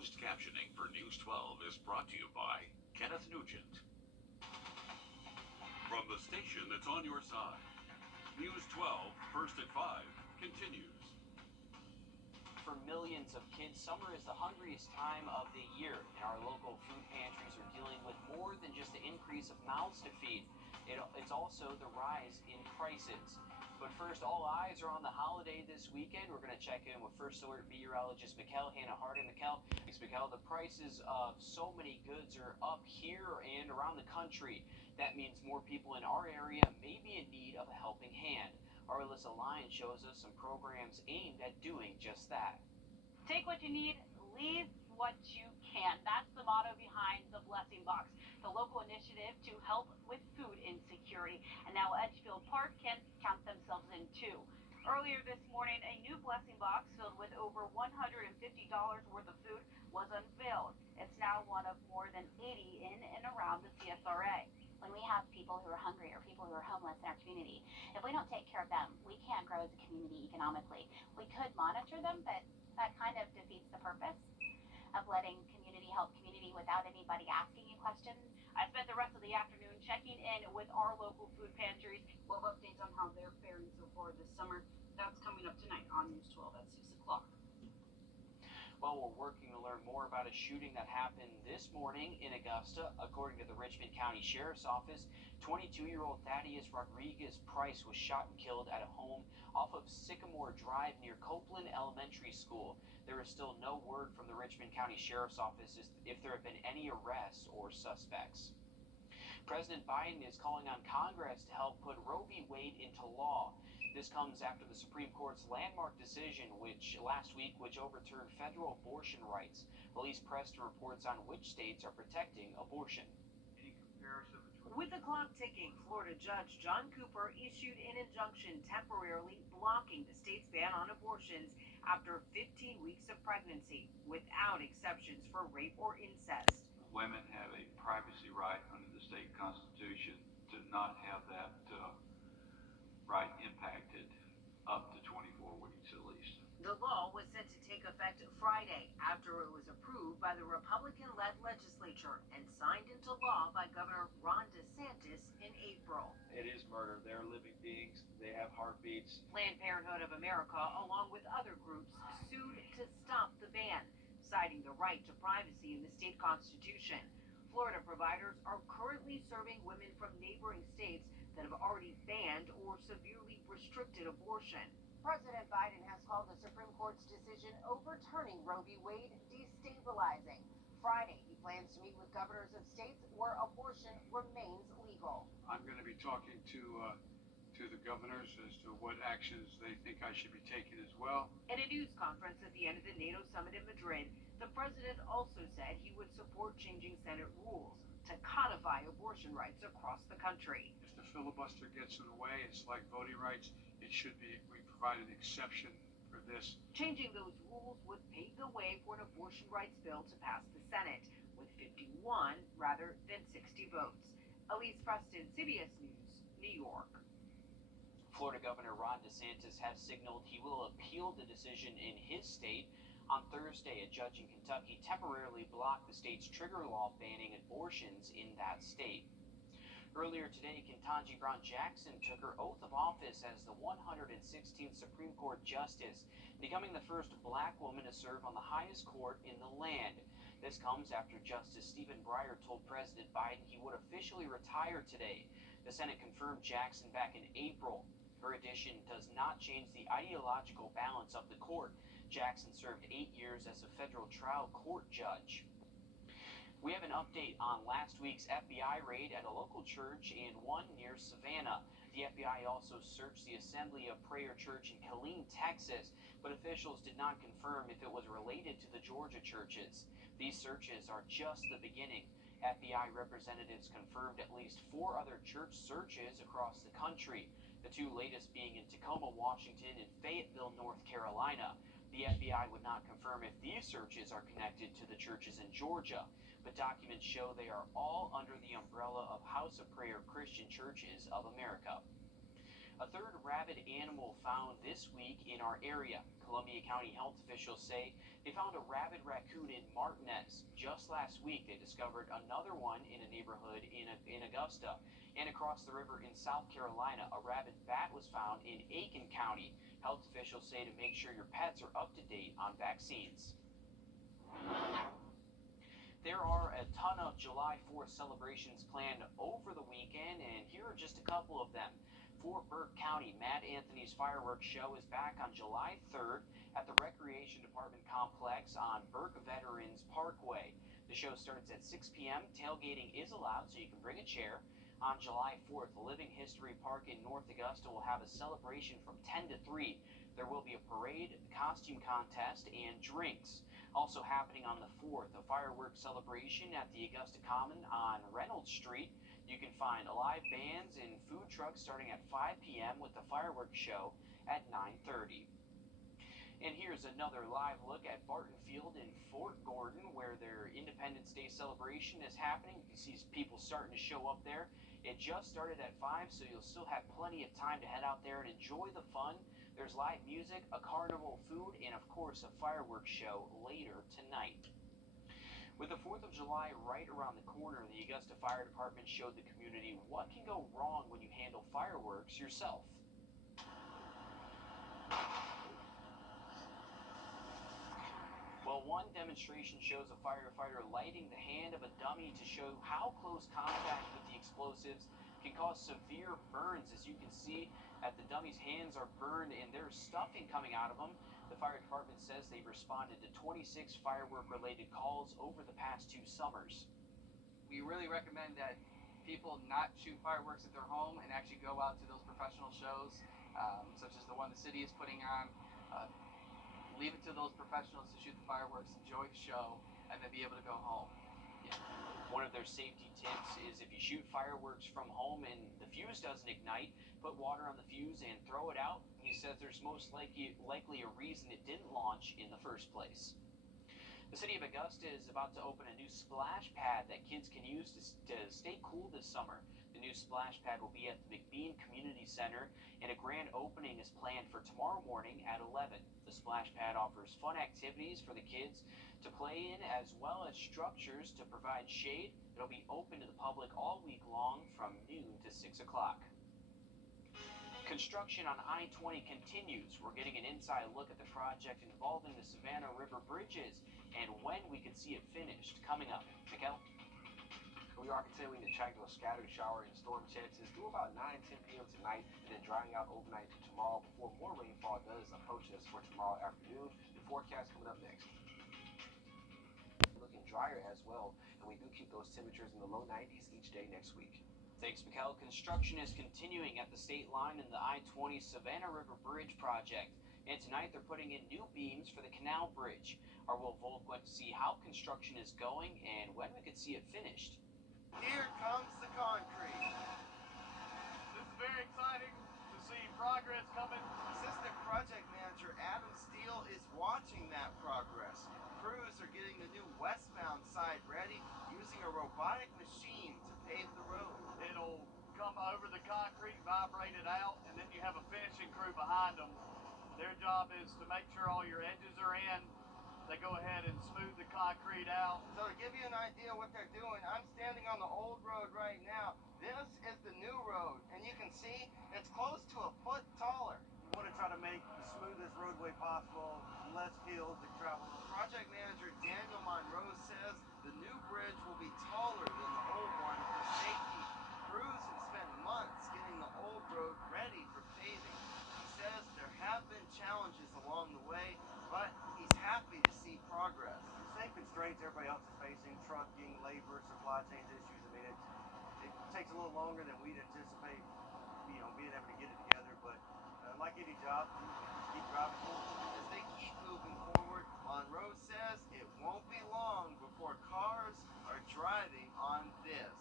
Closed captioning for News 12 is brought to you by Kenneth Nugent. From the station that's on your side, News 12, first at 5, continues. For millions of kids, summer is the hungriest time of the year, and our local food pantries are dealing with more than just the increase of mouths to feed. It's also the rise in prices. But first, all eyes are on the holiday this weekend. We're going to check in with First Alert meteorologist Hannah Harden. The prices of so many goods are up here and around the country. That means more people in our area may be in need of a helping hand. Our Alyssa Lyons shows us some programs aimed at doing just that. Take what you need, leave what you can. That's the motto behind the Blessing Box, the local initiative to help with food insecurity. And now Edgefield Park can count themselves in too. Earlier this morning, a new Blessing Box filled with over $150 worth of food was unveiled. It's now one of more than 80 in and around the CSRA. When we have people who are hungry or people who are homeless in our community, if we don't take care of them, we can't grow as a community economically. We could monitor them, but that kind of defeats the purpose of letting community help community without anybody asking you questions. I spent the rest of the afternoon checking in with our local food pantries. We'll have updates on how they're faring so far this summer. That's coming up tonight on News 12 at 6 o'clock. Well, we're working to learn more about a shooting that happened this morning in Augusta. According to the Richmond County Sheriff's Office, 22-year-old Thaddeus Rodriguez Price was shot and killed at a home off of Sycamore Drive near Copeland Elementary School. There is still no word from the Richmond County Sheriff's Office if there have been any arrests or suspects. President Biden is calling on Congress to help put Roe v. Wade into law. This comes after the Supreme Court's landmark decision last week which overturned federal abortion rights. Elise Preston reports on which states are protecting abortion. With the clock ticking, Florida Judge John Cooper issued an injunction temporarily blocking the state's ban on abortions after 15 weeks of pregnancy, without exceptions for rape or incest. Women have a privacy right under the state constitution to not have that right impacted up to 24 weeks at least. The law was set to take effect Friday after it was approved by the Republican-led legislature and signed into law by Governor Ron DeSantis in April. It is murder. They're living beings. They have heartbeats. Planned Parenthood of America, along with other groups, sued to stop the ban, citing the right to privacy in the state constitution. Florida providers are currently serving women from neighboring states that have already banned or severely restricted abortion. President Biden has called the Supreme Court's decision overturning Roe v. Wade destabilizing. Friday, he plans to meet with governors of states where abortion remains legal. I'm going to be talking to the governors as to what actions they think I should be taking as well. In a news conference at the end of the NATO summit in Madrid, the president also said he would support changing Senate rules to codify abortion rights across the country. If the filibuster gets in the way, it's like voting rights. It should be, we provide an exception for this. Changing those rules would pave the way for an abortion rights bill to pass the Senate, with 51 rather than 60 votes. Elise Preston, CBS News, New York. Florida Governor Ron DeSantis has signaled he will appeal the decision in his state. On Thursday, a judge in Kentucky temporarily blocked the state's trigger law banning abortions in that state. Earlier today, Ketanji Brown Jackson took her oath of office as the 116th Supreme Court Justice, becoming the first black woman to serve on the highest court in the land. This comes after Justice Stephen Breyer told President Biden he would officially retire today. The Senate confirmed Jackson back in April. Her addition does not change the ideological balance of the court. Jackson served 8 years as a federal trial court judge. We have an update on last week's FBI raid at a local church and one near Savannah. The FBI also searched the Assembly of Prayer Church in Killeen, Texas, but officials did not confirm if it was related to the Georgia churches. These searches are just the beginning. FBI representatives confirmed at least 4 other church searches across the country, the 2 latest being in Tacoma, Washington, and Fayetteville, North Carolina. The FBI would not confirm if these searches are connected to the churches in Georgia, but documents show they are all under the umbrella of House of Prayer Christian Churches of America. A third rabid animal found this week in our area. Columbia County health officials say they found a rabid raccoon in Martinez. Just last week, they discovered another one in a neighborhood in Augusta. And across the river in South Carolina, a rabid bat was found in Aiken County. Health officials say to make sure your pets are up to date on vaccines. There are a ton of July 4th celebrations planned over the weekend, and here are just a couple of them. For Burke County, Mad Anthony's fireworks show is back on July 3rd at the Recreation Department complex on Burke Veterans Parkway. The show starts at 6 p.m. Tailgating is allowed, so you can bring a chair. On July 4th, the Living History Park in North Augusta will have a celebration from 10 to 3. There will be a parade, costume contest, and drinks. Also happening on the 4th, a fireworks celebration at the Augusta Common on Reynolds Street. You can find live bands and food trucks starting at 5 p.m. with the fireworks show at 9:30. And here's another live look at Barton Field in Fort Gordon, where their Independence Day celebration is happening. You can see people starting to show up there. It just started at 5, so you'll still have plenty of time to head out there and enjoy the fun. There's live music, a carnival food, and of course a fireworks show later tonight. With the 4th of July right around the corner, the Augusta Fire Department showed the community what can go wrong when you handle fireworks yourself. Well, one demonstration shows a firefighter lighting the hand of a dummy to show how close contact with the explosives can cause severe burns. As you can see, the dummy's hands are burned and there's stuffing coming out of them. The fire department says they've responded to 26 firework-related calls over the past 2 summers. We really recommend that people not shoot fireworks at their home and actually go out to those professional shows, such as the one the city is putting on. Leave it to those professionals to shoot the fireworks, enjoy the show, and then be able to go home. Yeah. One of their safety tips is if you shoot fireworks from home and the fuse doesn't ignite, put water on the fuse and throw it out. He says there's most likely a reason it didn't launch in the first place. The city of Augusta is about to open a new splash pad that kids can use to stay cool this summer. The new splash pad will be at the McBean Community Center, and a grand opening is planned for tomorrow morning at 11. The splash pad offers fun activities for the kids to play in, as well as structures to provide shade. It'll be open to the public all week long from noon to 6 o'clock. Construction on I-20 continues. We're getting an inside look at the project involving the Savannah River bridges and when we could see it finished. Coming up, Mikkel? We are continuing to check those scattered shower and storm chances through about 9-10 p.m. tonight, and then drying out overnight to tomorrow before more rainfall does approach us for tomorrow afternoon. The forecast coming up next. Looking drier as well, and we do keep those temperatures in the low 90s each day next week. Thanks, Mikkel. Construction is continuing at the state line in the I-20 Savannah River Bridge project, and tonight they're putting in new beams for the Canal Bridge. Our Will Volk went to see how construction is going and when we could see it finished. Here comes the concrete. This is very exciting to see progress coming. Assistant Project Manager Adam Steele is watching that progress. Crews are getting the new westbound side ready using a robotic machine to pave the road. It'll come over the concrete, vibrate it out, and then you have a finishing crew behind them. Their job is to make sure all your edges are in. They go ahead and smooth the concrete out. So to give you an idea what they're doing, I'm standing on the old road right now. This is the new road, and you can see it's close to a foot taller. We want to try to make the smoothest roadway possible, less hills to travel. Project Manager Daniel Monroe says the new bridge will be taller than the old one for safety. Crews have spent months getting the old road ready for paving. He says there have been challenges along the way, but he's happy to see progress. The same constraints everybody else is facing, trucking, labor, supply chain issues. I mean, it takes a little longer than we'd anticipate, being able to get it together, but like any job, just keep driving forward. As they keep moving forward, Monroe says it won't be long before cars are driving on this.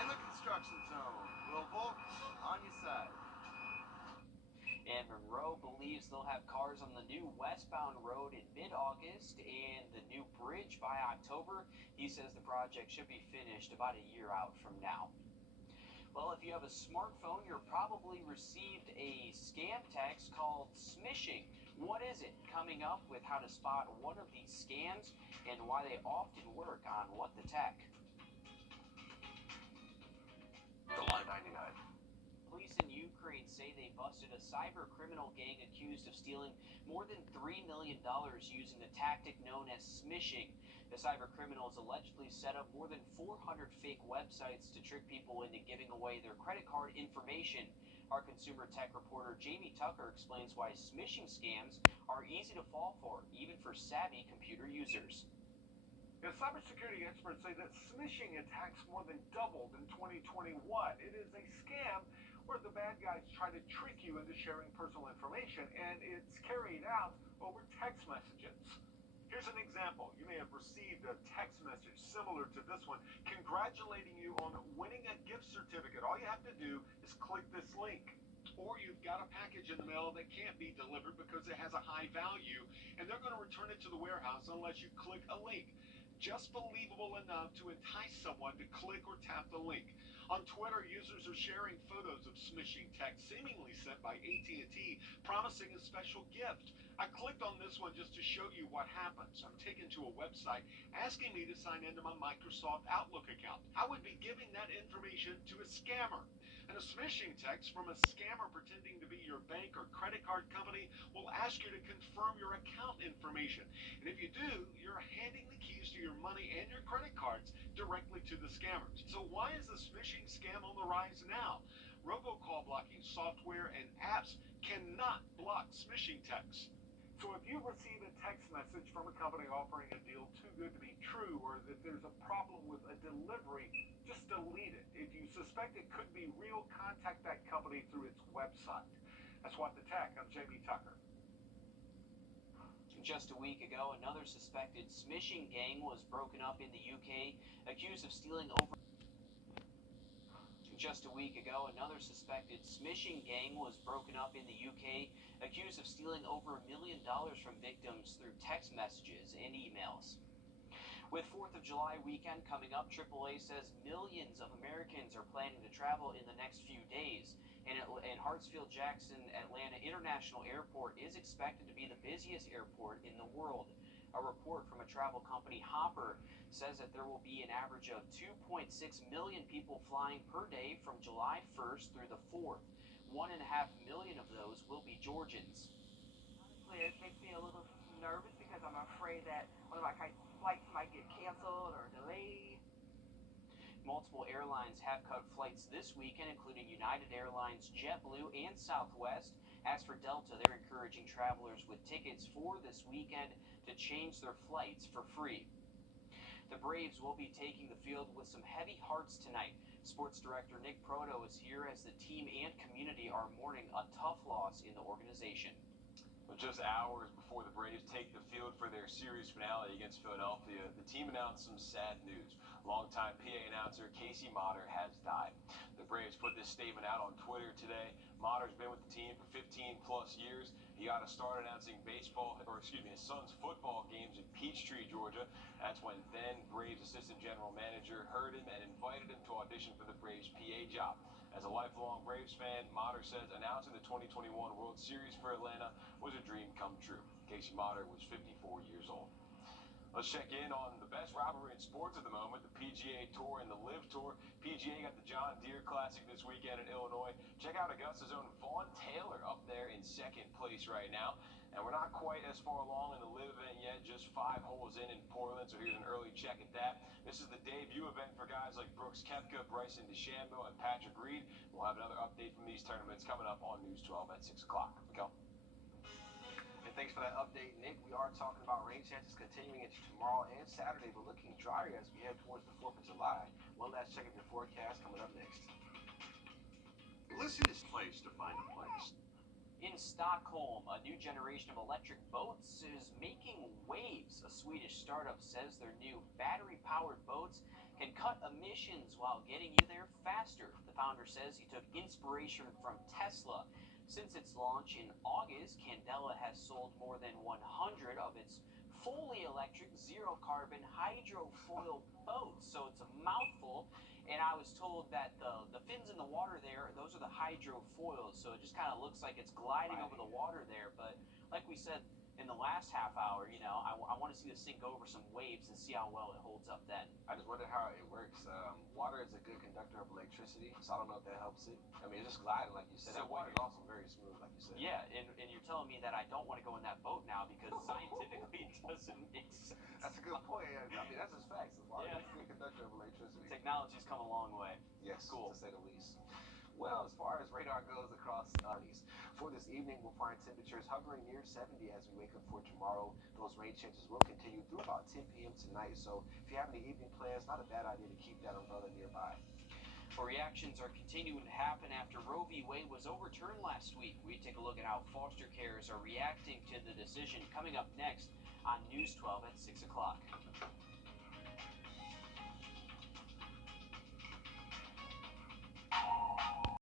In the construction zone, Will Volk, on your side. And Monroe believes they'll have cars on the new westbound road in mid-August and the new bridge by October. He says the project should be finished about a year out from now. Well, if you have a smartphone, you're probably received a scam text called smishing. What is it? Coming up with how to spot one of these scams and why they often work on What the Tech. The Line 99. Police in Ukraine say they busted a cyber criminal gang accused of stealing more than $3 million using the tactic known as smishing. The cyber criminals allegedly set up more than 400 fake websites to trick people into giving away their credit card information. Our consumer tech reporter Jamie Tucker explains why smishing scams are easy to fall for, even for savvy computer users. Yeah, cybersecurity experts say that smishing attacks more than doubled in 2021. It is a scam where the bad guys try to trick you into sharing personal information, and it's carried out over text messages. Here's an example. You may have received a text message similar to this one, congratulating you on winning a gift certificate. All you have to do is click this link. Or you've got a package in the mail that can't be delivered because it has a high value, and they're going to return it to the warehouse unless you click a link. Just believable enough to entice someone to click or tap the link. On Twitter, users are sharing photos of smishing text seemingly sent by AT&T promising a special gift. I clicked on this one just to show you what happens. I'm taken to a website asking me to sign into my Microsoft Outlook account. I would be giving that information to a scammer. And a smishing text from a scammer pretending to be your bank or credit card company will ask you to confirm your account information. And if you do, you're handing the keys to your money and your credit cards directly to the scammers. So why is the smishing scam on the rise now? Robocall blocking software and apps cannot block smishing texts. So if you receive a text message from a company offering a deal too good to be true, or that there's a problem with a delivery, just delete it. If you suspect it could be real, contact that company through its website. That's What the Tech. I'm Jamie Tucker. Just a week ago, another suspected smishing gang was broken up in the UK, accused of stealing over... Just a week ago, another suspected smishing gang was broken up in the UK, accused of stealing over $1 million from victims through text messages and emails. With 4th of July weekend coming up, AAA says millions of Americans are planning to travel in the next few days, and Hartsfield-Jackson Atlanta International Airport is expected to be the busiest airport in the world. A report from a travel company, Hopper, says that there will be an average of 2.6 million people flying per day from July 1st through the 4th. 1.5 million of those will be Georgians. Honestly, it makes me a little nervous because I'm afraid that one of my flights might get canceled or delayed. Multiple airlines have cut flights this weekend, including United Airlines, JetBlue, and Southwest. As for Delta, they're encouraging travelers with tickets for this weekend to change their flights for free. The Braves will be taking the field with some heavy hearts tonight. Sports director Nick Proto is here as the team and community are mourning a tough loss in the organization. Well, just hours before the Braves take the field for their series finale against Philadelphia, the team announced some sad news. Longtime PA announcer Casey Motter has died. The Braves put this statement out on Twitter today. Motter's been with the team for 15 plus years. He got to start announcing his son's football games in Peachtree, Georgia. That's when then Braves assistant general manager heard him and invited him to audition for the Braves PA job. As a lifelong Braves fan, Motter says announcing the 2021 World Series for Atlanta was a dream come true. Casey Motter was 54 years old. Let's check in on the best rivalry in sports at the moment, the PGA Tour and the LIV Tour. PGA got the John Deere Classic this weekend in Illinois. Check out Augusta's own Vaughn Taylor up there in second place right now. And we're not quite as far along in the LIV event yet, just 5 holes in Portland, so here's an early check at that. This is the debut event for guys like Brooks Koepka, Bryson DeChambeau, and Patrick Reed. We'll have another update from these tournaments coming up on News 12 at 6 o'clock. Go. And thanks for that update, Nick. We are talking about rain chances continuing into tomorrow and Saturday, but looking drier as we head towards the 4th of July. One last check of your forecast coming up next. Listen to this place to find a place. In Stockholm, a new generation of electric boats is making waves. A Swedish startup says their new battery-powered boats can cut emissions while getting you there faster. The founder says he took inspiration from Tesla. Since its launch in August, Candela has sold more than 100 of its fully electric, zero carbon hydrofoil boat. So it's a mouthful. And I was told that the fins in the water there, those are the hydrofoils. So it just kind of looks like it's gliding over the water there. But like we said in the last half hour, you know, I want to see this thing go over some waves and see how well it holds up then. I just wonder how it works. Water is a good conductor of electricity, so I don't know if that helps it. I mean, it's just gliding, like you said. So That water is also very smooth, like you said. Yeah, and you're telling me that I don't want to go in that boat now because scientifically it doesn't make sense. That's a good point. I mean, that's just facts. Water Yeah. is a good conductor of electricity. Technology's come a long way. Yes, Cool. to say the least. Well, as far as radar goes across east, for this evening, we'll find temperatures hovering near 70 as we wake up for tomorrow. Those rain chances will continue through about 10 p.m. tonight. So if you have any evening plans, not a bad idea to keep that umbrella nearby. Reactions are continuing to happen after Roe v. Wade was overturned last week. We take a look at how foster carers are reacting to the decision coming up next on News 12 at 6 o'clock.